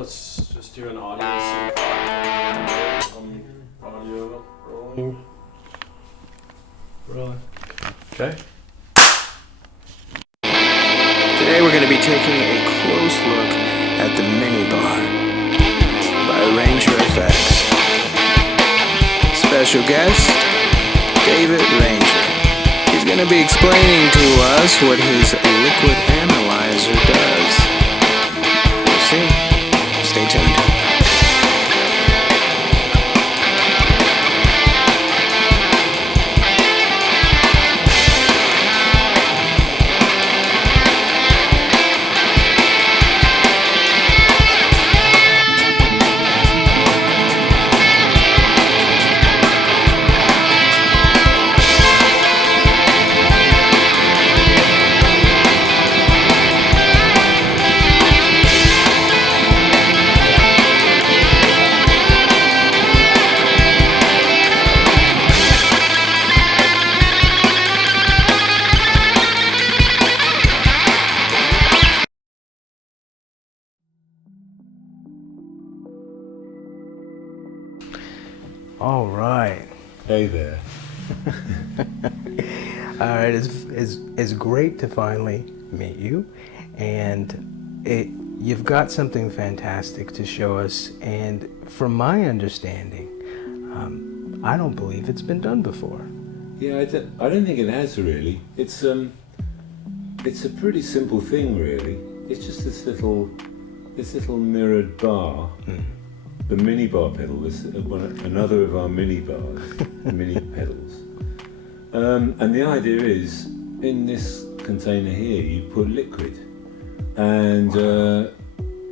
let's just do an audio sync. Audio rolling. Rolling. Okay. Today we're going to be taking a close look at the Minibar by Rainger Effects. Special guest, David Rainger. He's going to be explaining to us what his liquid analyzer does. We'll see. Stay tuned. All right. Hey there. All right. It's great to finally meet you, and you've got something fantastic to show us. And from my understanding, I don't believe it's been done before. Yeah, I don't think it has really. It's a pretty simple thing really. It's just this little mirrored bar. The Minibar pedal is another of our Minibars, mini pedals. And the idea is, in this container here, you put liquid. And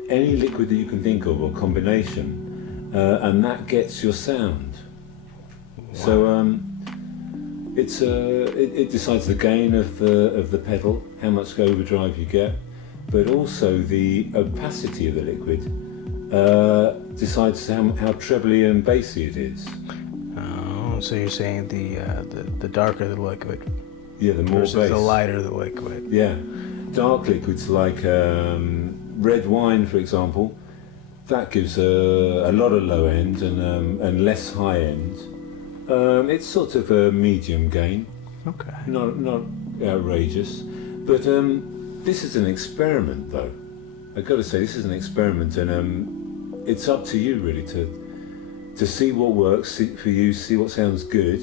any liquid that you can think of, or combination, and that gets your sound. Wow. So it decides the gain of the pedal, how much overdrive you get, but also the opacity of the liquid. Decides how trebly and bassy it is. Oh, so you're saying the darker the liquid, yeah, the more versus bass. the lighter the liquid. Yeah, dark liquids like red wine, for example, that gives a lot of low end and less high end. It's sort of a medium gain. Okay. Not outrageous, but this is an experiment, though. I've got to say, this is an experiment, and it's up to you really to see what works for you, see what sounds good.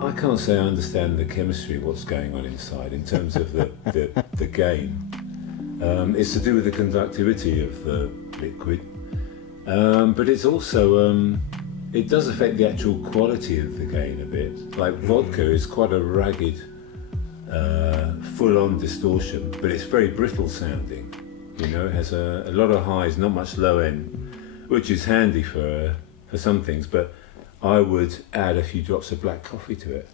I can't say I understand the chemistry of what's going on inside in terms of the gain. It's to do with the conductivity of the liquid, but it's also it does affect the actual quality of the gain a bit. Like vodka is quite a ragged, full-on distortion, but it's very brittle sounding. You know, it has a lot of highs, not much low end, which is handy for some things, but I would add a few drops of black coffee to it.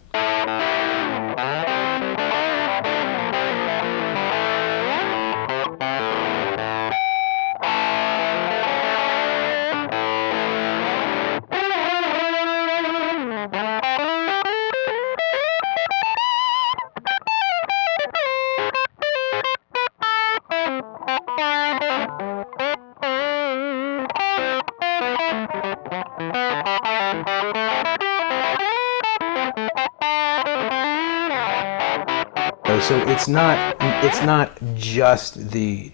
So it's not just the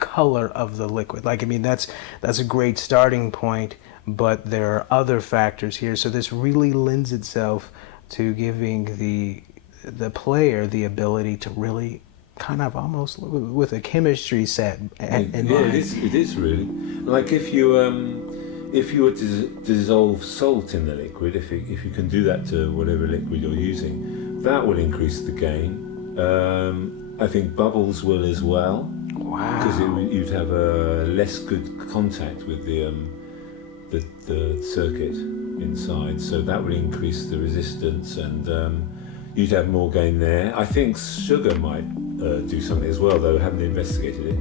color of the liquid. Like, I mean, that's a great starting point, but there are other factors here. So this really lends itself to giving the player the ability to really kind of almost with a chemistry set in mind. It is really. Like if you were to dissolve salt in the liquid, if you can do that to whatever liquid you're using, that will increase the gain. I think bubbles will as well. Wow. Because you'd have a less good contact with the circuit inside, so that would increase the resistance, and you'd have more gain there. I think sugar might do something as well, though I haven't investigated it.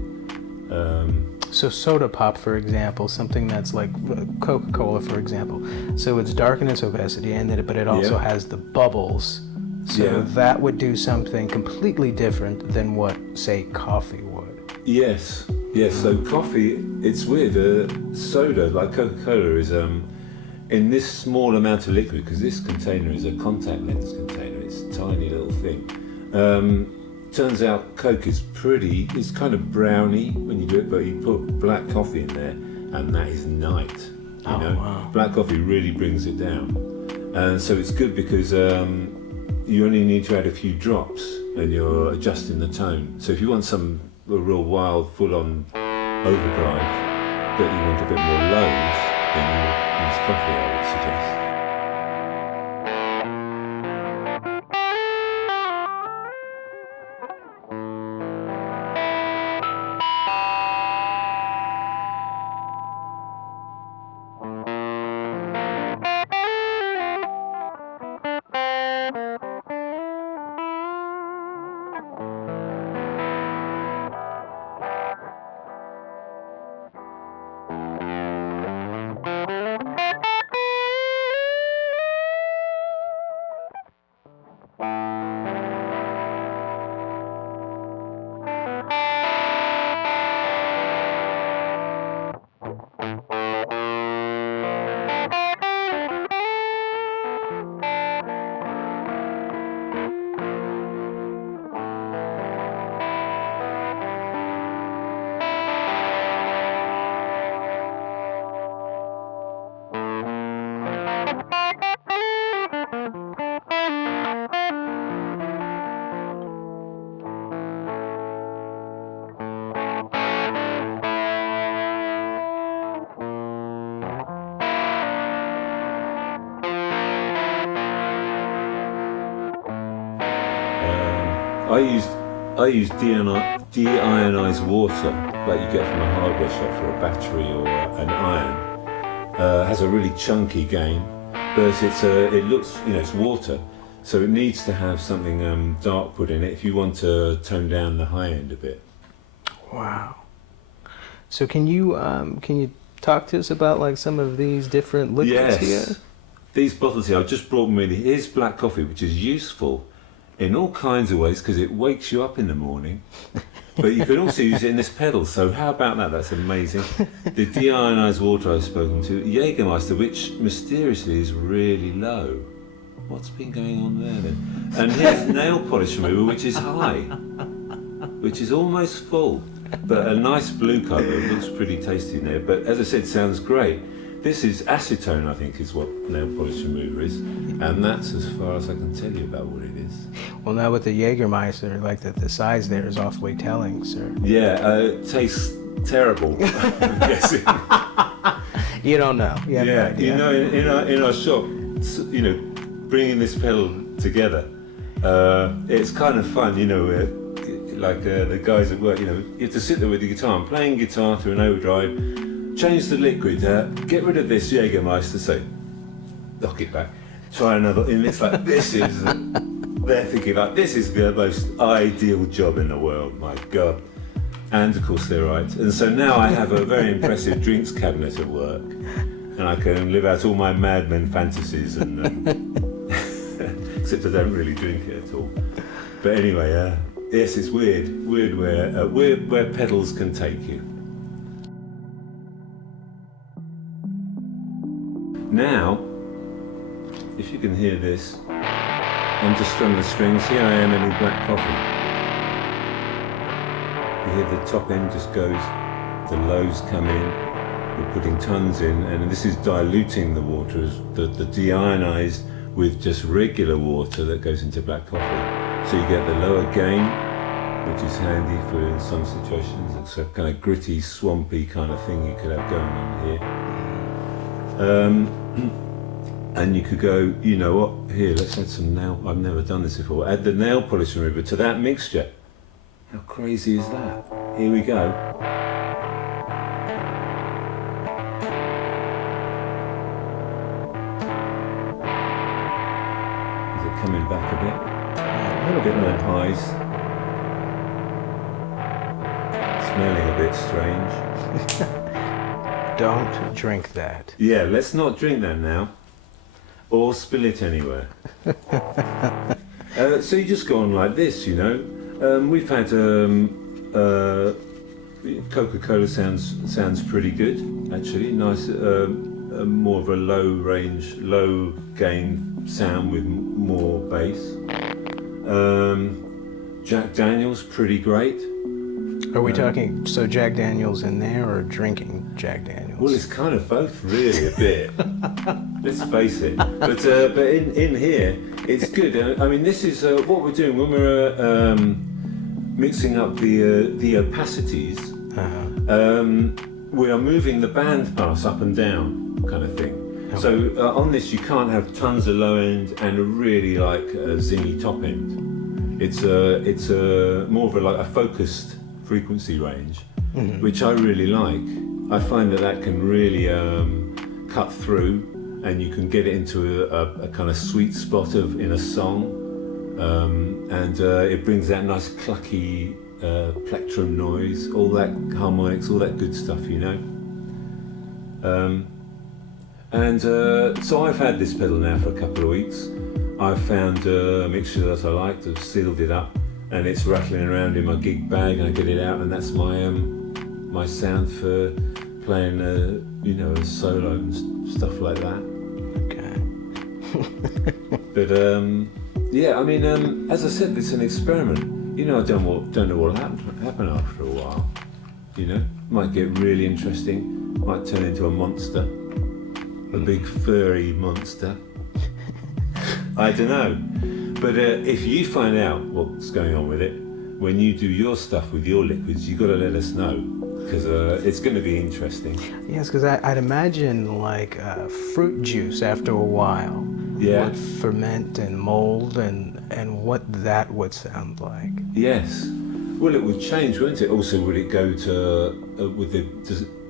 So soda pop, for example, something that's like Coca-Cola, for example. So it's dark in its opacity, but it also has the bubbles. So that would do something completely different than what, say, coffee would. Yes, Yeah, so coffee, it's weird. Soda, like Coca-Cola, is in this small amount of liquid, because this container is a contact lens container, it's a tiny little thing. Turns out Coke is it's kind of browny when you do it, but you put black coffee in there, and that is night. You know? Wow. Black coffee really brings it down. And so it's good because you only need to add a few drops and you're adjusting the tone. So if you want a real wild, full-on overdrive, but you want a bit more lows, then you use coffee, I would suggest. I use deionized water, like you get from a hardware shop for a battery or an iron. Has a really chunky gain, but it looks, it's water, so it needs to have something dark put in it if you want to tone down the high end a bit. Wow. So can you talk to us about like some of these different liquids here? These bottles here, I've just brought them in. Here's black coffee, which is useful in all kinds of ways because it wakes you up in the morning. But you can also use it in this pedal, so how about that? That's amazing. The deionized water I've spoken to, Jägermeister, which mysteriously is really low. What's been going on there then? And here's nail polish remover, which is high, which is almost full, but a nice blue colour. It looks pretty tasty in there, but as I said, sounds great. This is acetone, I think, is what nail polish remover is, and that's as far as I can tell you about what it is. Well, now with the Jägermeister, like the size there is awfully telling, sir. Yeah, it tastes terrible, I'm guessing. You don't know. You have no Yeah, idea. in our shop, bringing this pedal together, it's kind of fun, like the guys at work, you have to sit there with the guitar. I'm playing guitar through an overdrive, change the liquid, get rid of this Jägermeister, so knock it back, try another, and it's like, they're thinking like, this is the most ideal job in the world, my God. And of course they're right. And so now I have a very impressive drinks cabinet at work, and I can live out all my Mad Men fantasies, and except I don't really drink it at all. But anyway, yes, it's weird where pedals can take you. Now, if you can hear this, I'm just strumming the strings. Here I am in black coffee. You hear the top end just goes, the lows come in, we're putting tons in, and this is diluting the water, the deionized with just regular water that goes into black coffee. So you get the lower gain, which is handy for in some situations. It's a kind of gritty, swampy kind of thing you could have going on here. And you could go, you know what, here, let's add some I've never done this before, add the nail polish remover to that mixture. How crazy is that? Here we go. Is it coming back a bit? A little bit more highs. Smelling a bit strange. Don't drink that. Yeah, let's not drink that now. Or spill it anywhere. So you just go on like this, We've had, Coca-Cola sounds pretty good actually. Nice, more of a low range, low gain sound with more bass. Jack Daniels, pretty great. Are we talking Jack Daniels in there or drinking Jack Daniels? Well, it's kind of both, really, a bit. Let's face it. But in here, it's good. I mean, this is what we're doing when we're mixing up the opacities. We are moving the band pass up and down, kind of thing. Okay. So on this, you can't have tons of low end and a really like a zingy top end. It's more of a focused frequency range, which I really like. I find that can really cut through, and you can get it into a kind of sweet spot in a song, and it brings that nice clucky plectrum noise, all that harmonics, all that good stuff, you know. So I've had this pedal now for a couple of weeks. I've found a mixture that I liked. I've sealed it up, and it's rattling around in my gig bag, and I get it out, and that's my sound for playing a solo and stuff like that. Okay. But yeah, I mean, as I said, it's an experiment. You know, I don't know what'll happen after a while. You know, might get really interesting, might turn into a monster, a big furry monster. I don't know. But if you find out what's going on with it, when you do your stuff with your liquids, you've got to let us know, because it's going to be interesting. Yes, because I'd imagine like fruit juice after a while would ferment and mold, and what that would sound like. Yes. Well, it would change, wouldn't it? Also, would it go to,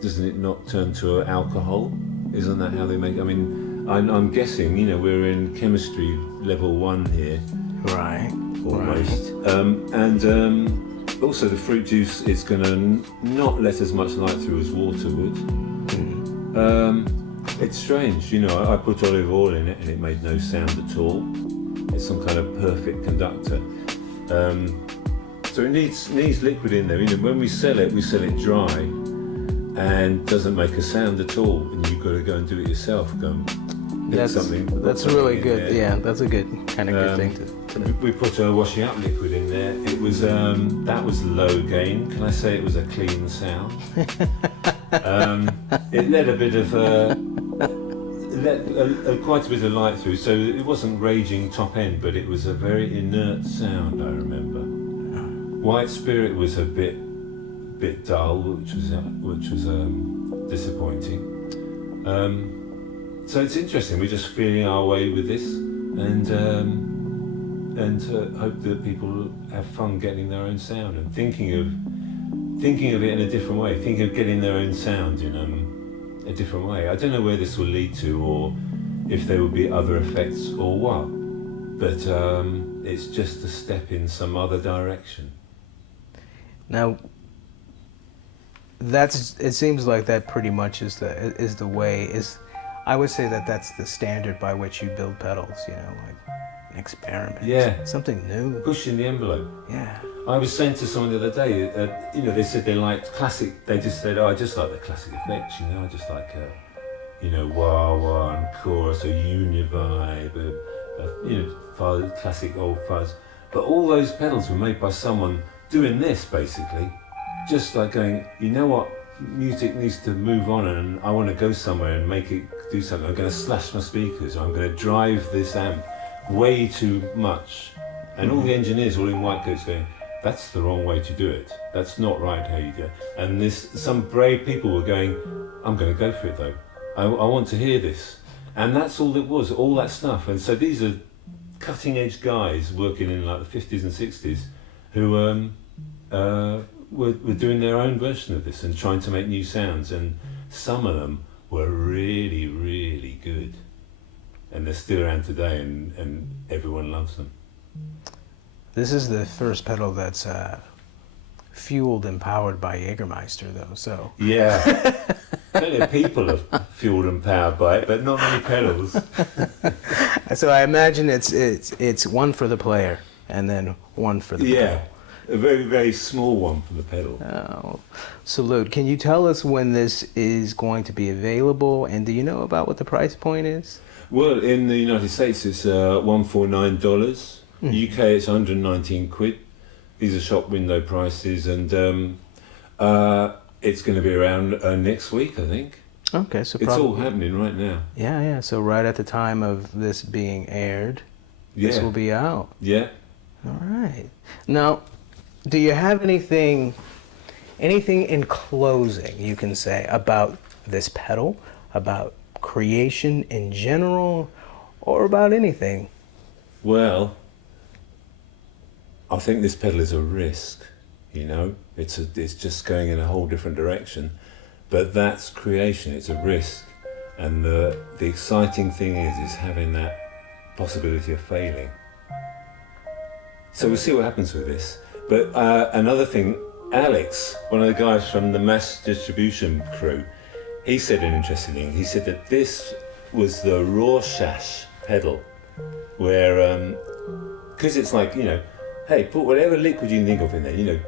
doesn't it not turn to alcohol? Isn't that how they make, I mean, I'm guessing, you know, we're in chemistry level 1 here. Right. Almost. Right. And also the fruit juice is going to not let as much light through as water would. It's strange, you know, I put olive oil in it and it made no sound at all. It's some kind of perfect conductor. So it needs liquid in there. You know, when we sell it dry and doesn't make a sound at all, and you've got to go and do it yourself. That's really good. Yeah, that's a good kind of good thing to. We put a washing up liquid in there. It was that was low gain. Can I say it was a clean sound? It let a bit of quite a bit of light through, so it wasn't raging top end, but it was a very inert sound. I remember. White Spirit was a bit dull, which was disappointing. So it's interesting. We're just feeling our way with this, and hope that people have fun getting their own sound and thinking of it in a different way. Thinking of getting their own sound in a different way. I don't know where this will lead to, or if there will be other effects or what. But it's just a step in some other direction. Now, it seems like that pretty much is the way. I would say that's the standard by which you build pedals. You know, like an experiment. Yeah. Something new. Pushing the envelope. Yeah. I was saying to someone the other day, you know, they said they liked classic. They just said, "Oh, I just like the classic effects. You know, I just like you know, wah wah and chorus, a univibe, you know, fuzz, classic old fuzz." But all those pedals were made by someone doing this, basically, just like going, you know what, music needs to move on, and I want to go somewhere and make it do something. I'm going to slash my speakers. I'm going to drive this amp way too much, and all the engineers all in white coats going, that's the wrong way to do it. That's not right how you do it. And some brave people were going, I'm going to go for it though. I want to hear this. And that's all it was, all that stuff. And so these are cutting edge guys working in like the 50s and 60s who were doing their own version of this and trying to make new sounds. And some of them were really, really good. And they're still around today, and everyone loves them. This is the first pedal that's fueled and powered by Jägermeister, though. So yeah, plenty of people are fueled and powered by it, but not many pedals. So I imagine it's one for the player and then one for the pedal. a very, very small one for the pedal. Oh, salute. Can you tell us when this is going to be available, and do you know about what the price point is? Well, in the United States it's $149. UK it's 119 quid. These are shop window prices, and it's going to be around next week, I think. Okay, so it's all happening right now. Yeah. So right at the time of this being aired, this will be out. Yeah. All right. Now, do you have anything in closing you can say about this pedal, about creation in general, or about anything? Well, I think this pedal is a risk, you know. It's just going in a whole different direction, but that's creation. It's a risk, and the exciting thing is having that possibility of failing. So we'll see what happens with this. But another thing, Alex, one of the guys from the mass distribution crew, he said an interesting thing. He said that this was the Rorschach pedal, where, because it's like, you know, hey, put whatever liquid you can think of in there, you know,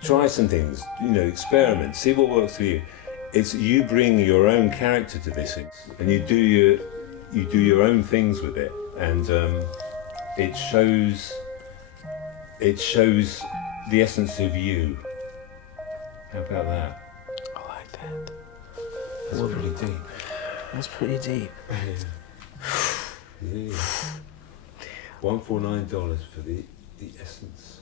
try some things, you know, experiment, see what works for you. It's you bring your own character to this, and you do your own things with it, and it shows the essence of you. How about that? I like that. That's pretty deep. That's pretty deep. Yeah. $149 for the essence.